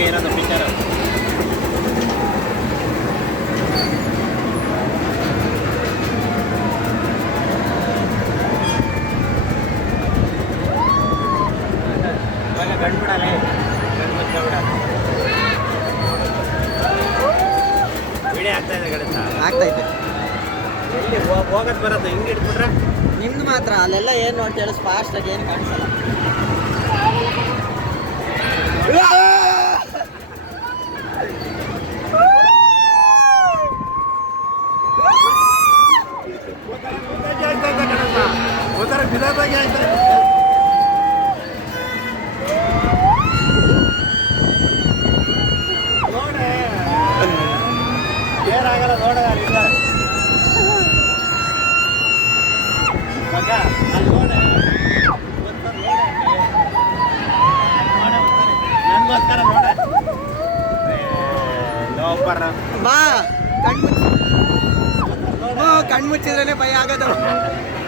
ಇರೋದು picture. ಗಂಡ್ಬಿಡಲ್ಲ, ಗಂಡ್ಬಿಡ video ಆಗ್ತಾ ಇದೆ. ಗಣೇಶ ಆಗ್ತೈತೆ. ಎಲ್ಲಿ ಹೋಗೋದು ಬರೋದು ಹಿಂಗೆ ಇಟ್ಬಿಟ್ರೆ ನಿಮ್ದು ಮಾತ್ರ ಅಲ್ಲೆಲ್ಲ ಏನು ಅಂತ ಹೇಳಿ ಫಾಸ್ಟಾಗಿ ಏನು ಕಾಣಿಸಲ್ಲ. ಏನಾಗಲ್ಲ ನೋಡ ನನ್ಗೋಸ್ಕರ ನೋಡ ಬಾ ಕಣ್ಮುಚ್ಚಿದ್ರೇನೆ ಭಯ ಆಗೋದು.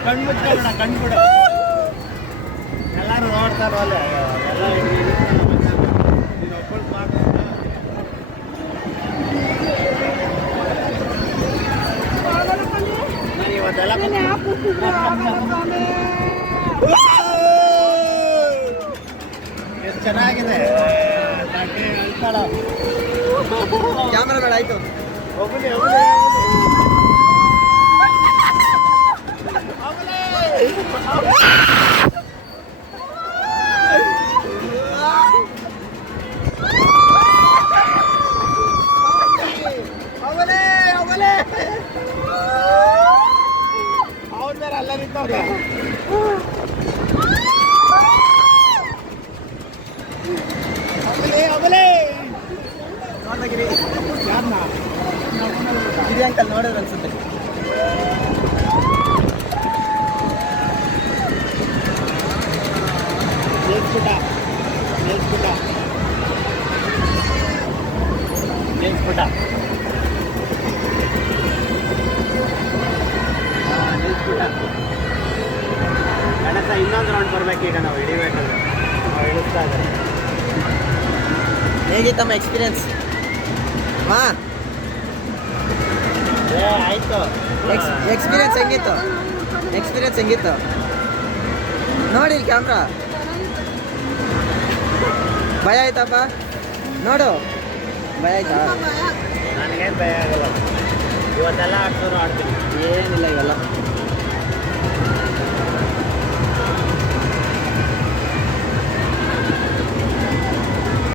ಕಣ್ಮುಚ್ಕೋಣ, ಕಣ್ಬಿಡು. ಎಲ್ಲರೂ ನೋಡ್ತಾರಲ್ಲ, ಎಲ್ಲ ಇವತ್ತೆಲ್ಲ ಎಷ್ಟು ಚೆನ್ನಾಗಿದೆ. ಕ್ಯಾಮ್ರಾ ಬೇಡ ಆಯ್ತು. ಹೋಗ್ಲಿ ಅವ್ರ ಬೇರೆ ಅಲ್ಲ ನಿಂತವ್ರೆ. ನೋಡ್ದಾಗಿರಿ ಯಾರನ್ನ ಹಿರಿ ಅಂಕಲ್ ನೋಡಿದ್ರೆ ಅನ್ಸುತ್ತೆ. ನಿಲ್ಸ್ಬಿಟ್ಟ ನಿಲ್ಸ್ಬಿಟ್ಟ ನಿಲ್ಸ್ಬಿಟ್ಟ ನಿಲ್ಸ್ಬಿಟ್ಟ. ಗಣೇಶ ಇನ್ನೊಂದು ರೌಂಡ್ ಬರ್ಬೇಕೀಗ, ನಾವು ಹಿಡಿಬೇಕಾದ್ರೆ. ನಾವು ಇಳಿಸ್ತಾ ಇದ್ದಾರೆ. ಹೇಗಿತ್ತಮ್ಮ ಎಕ್ಸ್ಪೀರಿಯನ್ಸ್? ಹಾಂ, ಆಯ್ತು. ಎಕ್ಸ್ಪೀರಿಯನ್ಸ್ ಹೆಂಗಿತ್ತು? ಎಕ್ಸ್ಪೀರಿಯನ್ಸ್ ಹೆಂಗಿತ್ತು ನೋಡಿ ಕ್ಯಾಮ್ರಾ. ಭಯ ಆಯ್ತಪ್ಪ? ನೋಡು, ಭಯ ಆಯ್ತಾ? ನನಗೇನು ಭಯ ಆಗಲ್ಲ. ಇವತ್ತೆಲ್ಲ ಆಡ್ತಾರೋ ಆಡ್ತೀನಿ. ಏನಿಲ್ಲ ಇವೆಲ್ಲ.